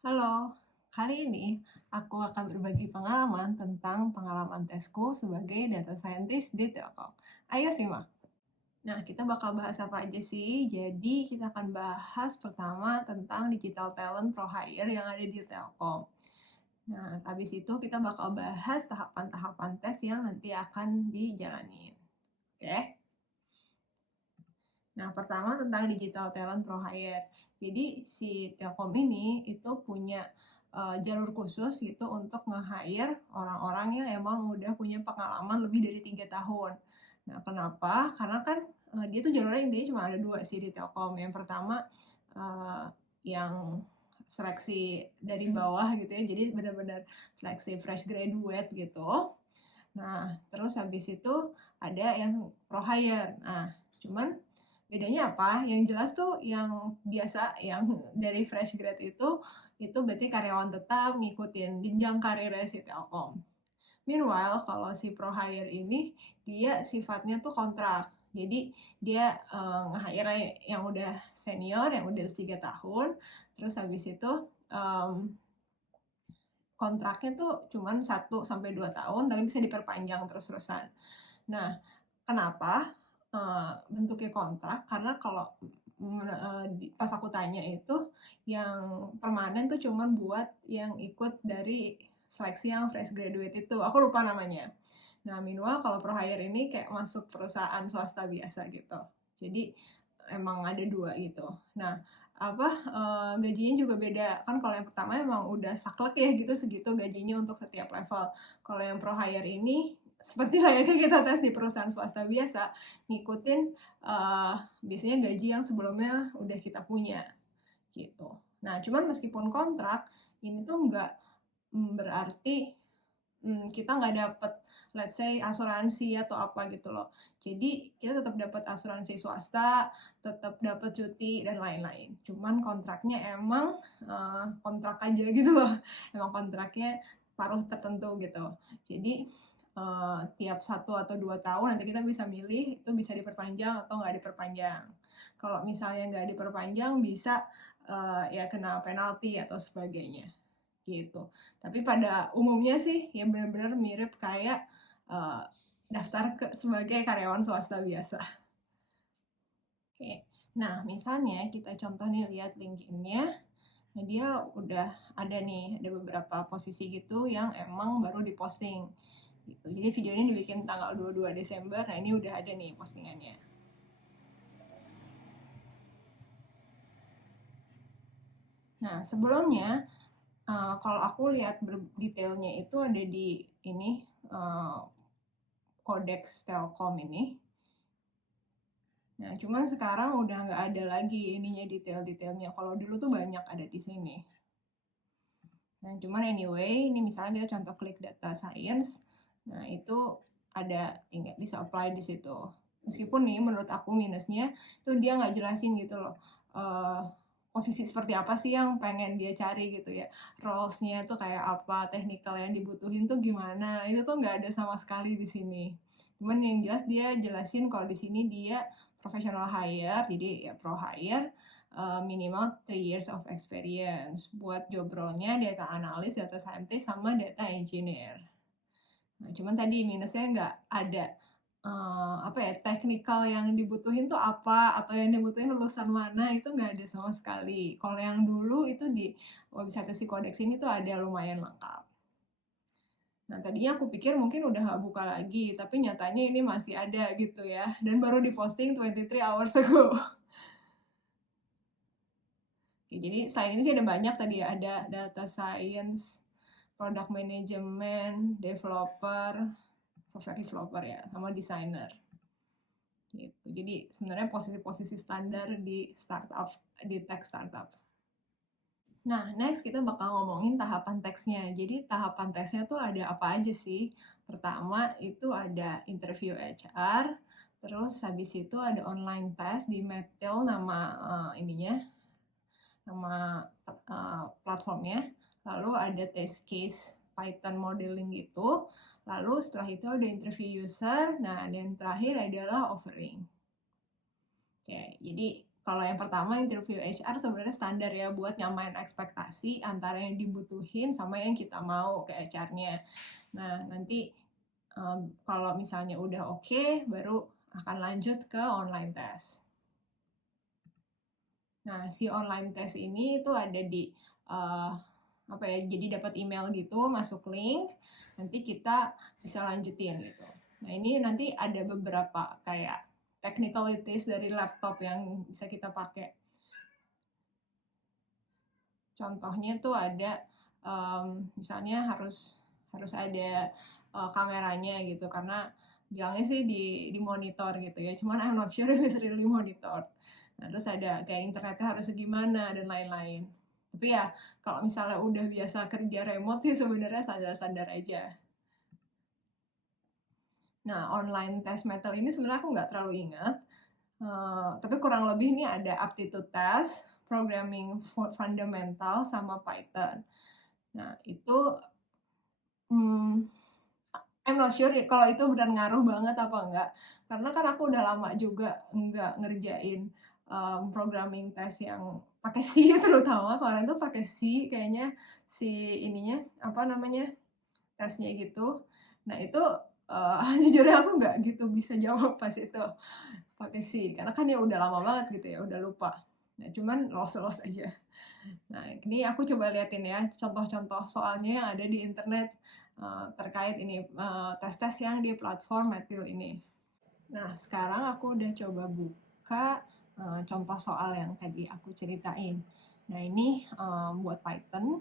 Halo, kali ini aku akan berbagi pengalaman tentang pengalaman tesku sebagai data scientist di Telkom. Ayo simak. Nah, kita bakal bahas apa aja sih? Jadi, kita akan bahas pertama tentang digital talent pro hire yang ada di Telkom. Nah, habis itu kita bakal bahas tahapan-tahapan tes yang nanti akan dijalanin. Oke? Nah, pertama tentang digital talent pro hire. Jadi si Telkom ini itu punya jalur khusus gitu untuk nge-hire orang-orang yang emang udah punya pengalaman lebih dari 3 tahun. Nah, kenapa? Karena kan dia tuh jalurnya intinya cuma ada dua sih di Telkom. Yang pertama uh, yang seleksi dari bawah gitu ya, jadi benar-benar seleksi fresh graduate gitu. Nah, terus habis itu ada yang pro hire. Nah, cuman bedanya apa? Yang jelas tuh yang biasa, yang dari fresh grad itu berarti karyawan tetap ngikutin jenjang karirnya si Telkom. Meanwhile, kalau si pro hire ini, dia sifatnya tuh kontrak. Jadi dia nge-hire yang udah senior, yang udah 3 tahun, terus habis itu kontraknya tuh cuma 1 sampai 2 tahun, tapi bisa diperpanjang terus-terusan. Nah, kenapa bentuknya kontrak? Karena kalau pas aku tanya itu, yang permanen tuh cuma buat yang ikut dari seleksi yang fresh graduate itu. Aku lupa namanya. Nah, meanwhile kalau pro hire ini kayak masuk perusahaan swasta biasa gitu. Jadi emang ada dua gitu. Nah, gajinya juga beda. Kan kalau yang pertama emang udah saklek ya gitu, segitu gajinya untuk setiap level. Kalau yang pro hire ini seperti layaknya kita tes di perusahaan swasta biasa, ngikutin biasanya gaji yang sebelumnya udah kita punya gitu. Nah, cuman meskipun kontrak, ini tuh nggak berarti kita nggak dapet let's say asuransi atau apa gitu loh. Jadi kita tetap dapat asuransi swasta, tetap dapat cuti dan lain-lain. Cuman kontraknya emang kontrak aja gitu loh. Emang kontraknya paruh tertentu gitu. Jadi tiap 1 atau 2 tahun nanti kita bisa milih itu bisa diperpanjang atau nggak diperpanjang. Kalau misalnya nggak diperpanjang bisa ya kena penalti atau sebagainya gitu. Tapi pada umumnya sih ya benar-benar mirip kayak uh, daftar sebagai karyawan swasta biasa. Oke. Nah, misalnya kita contoh nih lihat LinkedIn-nya. Nah, dia udah ada nih, ada beberapa posisi gitu yang emang baru diposting. Gitu. Jadi video ini dibikin tanggal 22 Desember. Nah, ini udah ada nih postingannya. Nah, sebelumnya kalau aku lihat detailnya itu ada di ini Codex Telkom ini. Nah, cuman sekarang udah nggak ada lagi ininya detail-detailnya. Kalau dulu tuh banyak ada di sini. Nah, cuman anyway, ini misalnya kita contoh klik data science. Nah, itu ada tinggal bisa apply di situ. Meskipun nih menurut aku minusnya itu dia nggak jelasin gitu loh. Posisi seperti apa sih yang pengen dia cari gitu ya. Roles-nya tuh kayak apa, technical yang dibutuhin tuh gimana. Itu tuh nggak ada sama sekali di sini. Cuman yang jelas dia jelasin kalau di sini dia professional hire, jadi ya pro hire, minimal 3 years of experience. Buat job role-nya data analyst, data scientist, sama data engineer. Nah, cuman tadi minusnya nggak ada teknikal yang dibutuhin tuh apa, atau yang dibutuhin lulusan mana, itu nggak ada sama sekali. Kalau yang dulu itu di website si Codex ini tuh ada lumayan lengkap. Nah, tadinya aku pikir mungkin udah nggak buka lagi, tapi nyatanya ini masih ada gitu ya. Dan baru diposting 23 hours ago. Oke, jadi selain ini sih ada banyak tadi ya, ada data science, product management, developer, software developer ya, sama designer. Gitu. Jadi sebenarnya posisi-posisi standar di startup, di tech startup. Nah, next kita bakal ngomongin tahapan teksnya. Jadi tahapan teksnya tuh ada apa aja sih? Pertama itu ada interview HR, terus habis itu ada online test di Metil nama ininya, nama platformnya. Lalu ada test case Python modeling gitu. Lalu setelah itu ada interview user. Nah, dan terakhir adalah offering. Oke, jadi Kalau yang pertama interview HR sebenarnya standar ya buat nyamain ekspektasi antara yang dibutuhin sama yang kita mau ke HR-nya. Nah, nanti kalau misalnya udah oke, baru akan lanjut ke online test. Nah, si online test ini tuh ada di apa ya? Jadi dapat email gitu, masuk link, nanti kita bisa lanjutin gitu. Nah, ini nanti ada beberapa kayak technicalities dari laptop yang bisa kita pakai. Contohnya tuh ada misalnya harus ada kameranya gitu karena bilangnya sih di monitor gitu ya. Cuman I'm not sure if it's really monitor. Nah, terus ada kayak internetnya harus segimana dan lain-lain. Tapi ya kalau misalnya udah biasa kerja remote sih sebenarnya standar-standar aja. Nah, online test metal ini sebenarnya aku nggak terlalu ingat. Tapi kurang lebih ini ada aptitude test, programming fundamental, sama Python. Nah, itu hmm, I'm not sure kalau itu benar ngaruh banget apa enggak. Karena kan aku udah lama juga nggak ngerjain programming test yang pakai C terutama. Kemarin tuh pakai C kayaknya si ininya apa namanya tesnya gitu. Nah itu jujurnya aku nggak gitu bisa jawab pas itu pakai C karena kan ya udah lama banget gitu ya udah lupa. Nah cuman los aja. Nah, ini aku coba liatin ya contoh-contoh soalnya yang ada di internet terkait ini tes-tes yang di platform Mathil ini. Nah, sekarang aku udah coba buka contoh soal yang tadi aku ceritain. Nah, ini buat Python.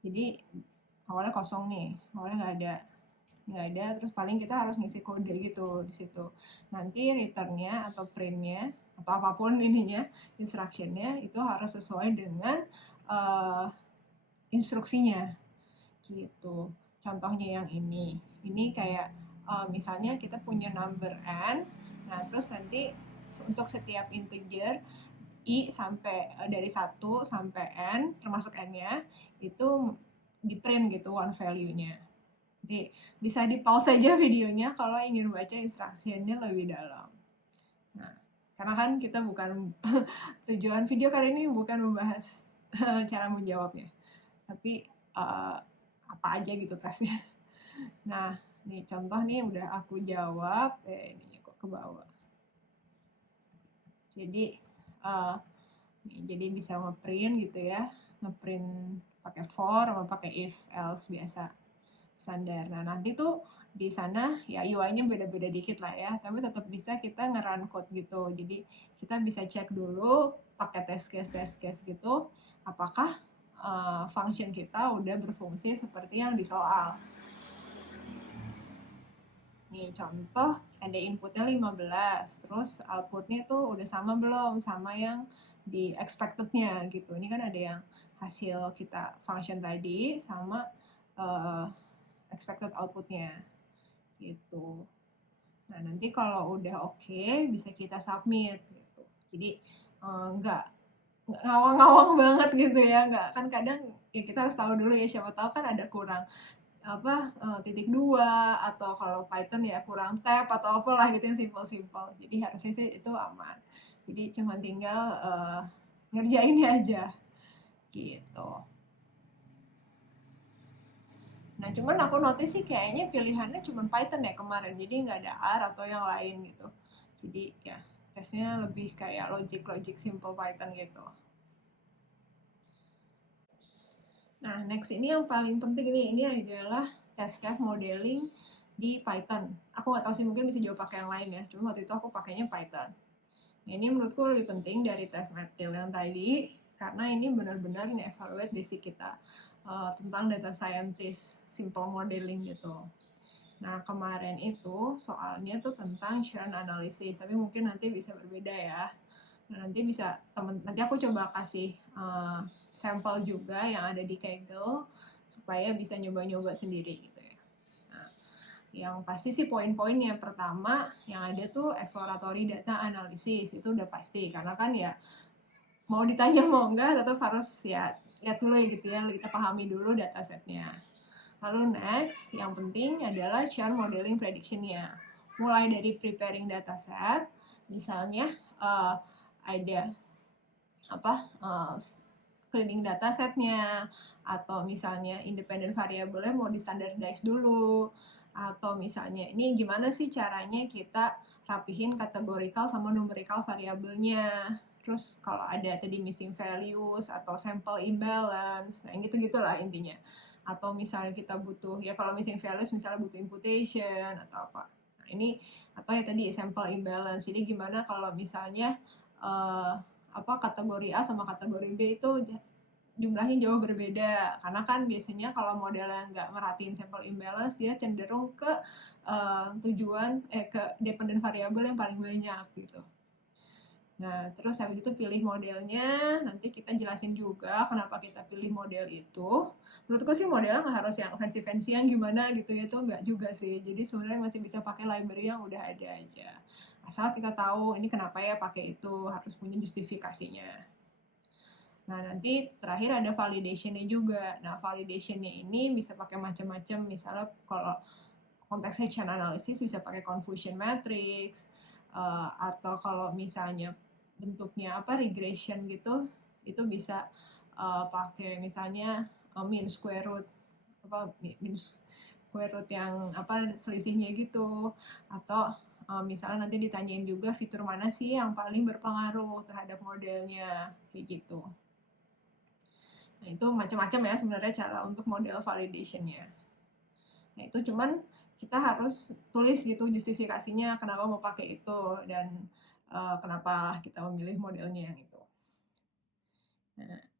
Jadi awalnya kosong nih, awalnya nggak ada. Terus paling kita harus ngisi kode gitu di situ. Nanti returnnya atau printnya atau apapun ininya instructionnya itu harus sesuai dengan instruksinya gitu. Contohnya yang ini kayak misalnya kita punya number n, nah terus nanti untuk setiap integer i sampai dari 1 sampai n termasuk n-nya itu di print gitu one value-nya. Jadi bisa di pause aja videonya kalau ingin baca instruksinya lebih dalam. Nah, karena kan kita bukan tujuan video kali ini bukan membahas cara menjawabnya, tapi apa aja gitu tesnya. Nah, nih contoh nih udah aku jawab, ininya kok ke bawah. Jadi jadi bisa ngeprint gitu ya, ngeprint pakai for sama pakai if else biasa standar. Nah nanti tuh di sana ya UI-nya beda-beda dikit lah ya, tapi tetap bisa kita nge-run code gitu. Jadi kita bisa cek dulu pakai test case gitu, apakah function kita udah berfungsi seperti yang di soal. Nih contoh ada inputnya 15, terus outputnya tuh udah sama belum sama yang di expectednya gitu. Ini kan ada yang hasil kita function tadi sama expected outputnya gitu. Nah nanti kalau udah oke bisa kita submit gitu. Jadi nggak ngawang-ngawang banget gitu ya, nggak kan kadang ya kita harus tahu dulu ya siapa tahu kan ada kurang titik 2 atau kalau Python ya kurang tab atau apalah gitu yang simpel-simpel. Jadi harusnya sih itu aman. Jadi cuma tinggal ngerjainnya aja gitu. Nah cuman aku notice sih kayaknya pilihannya cuma Python ya kemarin. Jadi nggak ada R atau yang lain gitu. Jadi ya tesnya lebih kayak logic simple Python gitu. Nah, next ini yang paling penting nih, ini adalah test case modeling di Python. Aku nggak tahu sih, mungkin bisa jawab pakai yang lain ya, cuma waktu itu aku pakainya Python. Nah, ini menurutku lebih penting dari tes Mathil yang tadi, karena ini benar-benar nge-evaluate basic kita tentang data scientist, simple modeling gitu. Nah, kemarin itu soalnya tuh tentang churn analysis, tapi mungkin nanti bisa berbeda ya. Nah, nanti aku coba kasih sampel juga yang ada di Kaggle supaya bisa nyoba-nyoba sendiri gitu ya. Nah, yang pasti sih poin-poinnya pertama yang ada tuh exploratory data analysis itu udah pasti karena kan ya mau ditanya mau enggak tetap harus ya lihat dulu ya gitu ya kita pahami dulu datasetnya. Lalu next yang penting adalah churn modeling prediction-nya. Mulai dari preparing dataset, misalnya ada apa, cleaning datasetnya, atau misalnya independent variabelnya mau di-standardize dulu, atau misalnya ini gimana sih caranya kita rapihin categorical sama numerical variabelnya. Terus kalau ada tadi missing values atau sample imbalance, nah gitu-gitulah intinya. Atau misalnya kita butuh, ya kalau missing values misalnya butuh imputation atau apa. Nah ini, atau ya tadi sample imbalance. Jadi gimana kalau misalnya kategori A sama kategori B itu jumlahnya jauh berbeda, karena kan biasanya kalau modelnya nggak merhatiin sample imbalance dia cenderung ke ke dependent variable yang paling banyak gitu. Nah, terus habis itu pilih modelnya, nanti kita jelasin juga kenapa kita pilih model itu. Menurutku sih modelnya nggak harus yang fancy-fancy yang gimana gitu ya, itu nggak juga sih. Jadi sebenarnya masih bisa pakai library yang udah ada aja. Asal kita tahu ini kenapa ya pakai itu, harus punya justifikasinya. Nah, nanti terakhir ada validation-nya juga. Nah, validation-nya ini bisa pakai macam-macam. Misalnya kalau konteks section analysis bisa pakai confusion matrix, atau kalau misalnya bentuknya regression gitu, itu bisa pakai misalnya mean square root, mean square root yang selisihnya gitu, atau misalnya nanti ditanyain juga fitur mana sih yang paling berpengaruh terhadap modelnya, kayak gitu. Nah, itu macam-macam ya sebenarnya cara untuk model validation-nya. Nah, itu cuman kita harus tulis gitu justifikasinya kenapa mau pakai itu dan kenapa kita memilih modelnya yang itu.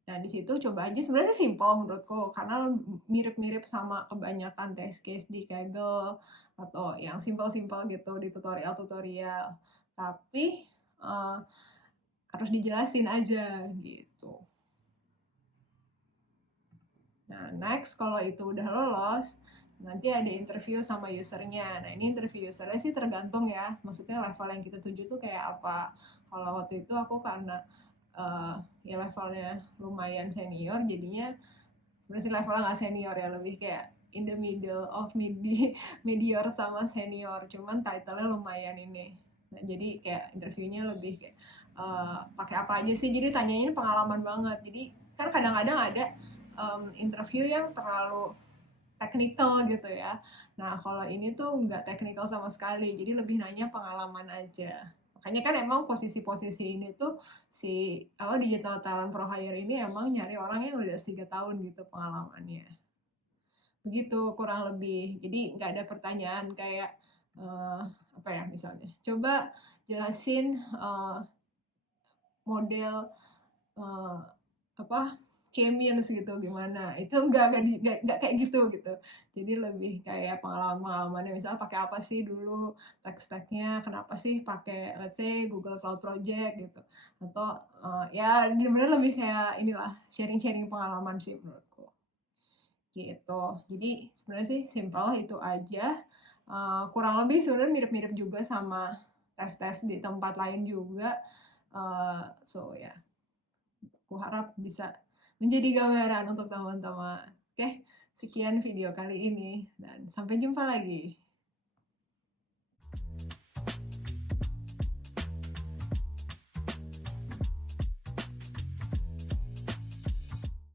Nah, di situ coba aja, sebenarnya simpel menurutku karena mirip-mirip sama kebanyakan test case di Kaggle atau yang simpel-simpel gitu di tutorial-tutorial. Tapi harus dijelasin aja gitu. Nah, next kalau itu udah lolos, nanti ada interview sama usernya. Nah, ini interview usernya sih tergantung ya, maksudnya level yang kita tuju tuh kayak apa. Kalau waktu itu aku karena ya levelnya lumayan senior, jadinya sebenarnya sih levelnya nggak senior ya, lebih kayak in the middle of medior sama senior, cuman title-nya lumayan ini. Nah, jadi kayak interviewnya lebih kayak pakai apa aja sih, jadi tanyain pengalaman banget. Jadi kan kadang-kadang ada interview yang terlalu technical gitu ya. Nah, kalau ini tuh nggak technical sama sekali, jadi lebih nanya pengalaman aja. Makanya kan emang posisi-posisi ini tuh si digital talent pro hire ini emang nyari orang yang udah 3 tahun gitu pengalamannya. Begitu kurang lebih. Jadi nggak ada pertanyaan kayak misalnya, coba jelasin model K-means gitu gimana, itu nggak kayak gitu. Jadi lebih kayak pengalaman-pengalamannya, misalnya pakai apa sih dulu tech-nya, kenapa sih pakai let's say Google Cloud Project gitu, atau ya bener-bener lebih kayak inilah sharing-sharing pengalaman sih menurutku gitu. Jadi sebenarnya sih simple itu aja, kurang lebih sebenarnya mirip-mirip juga sama tes-tes di tempat lain juga, so ya aku harap bisa menjadi gambaran untuk teman-teman. Oke, sekian video kali ini dan sampai jumpa lagi.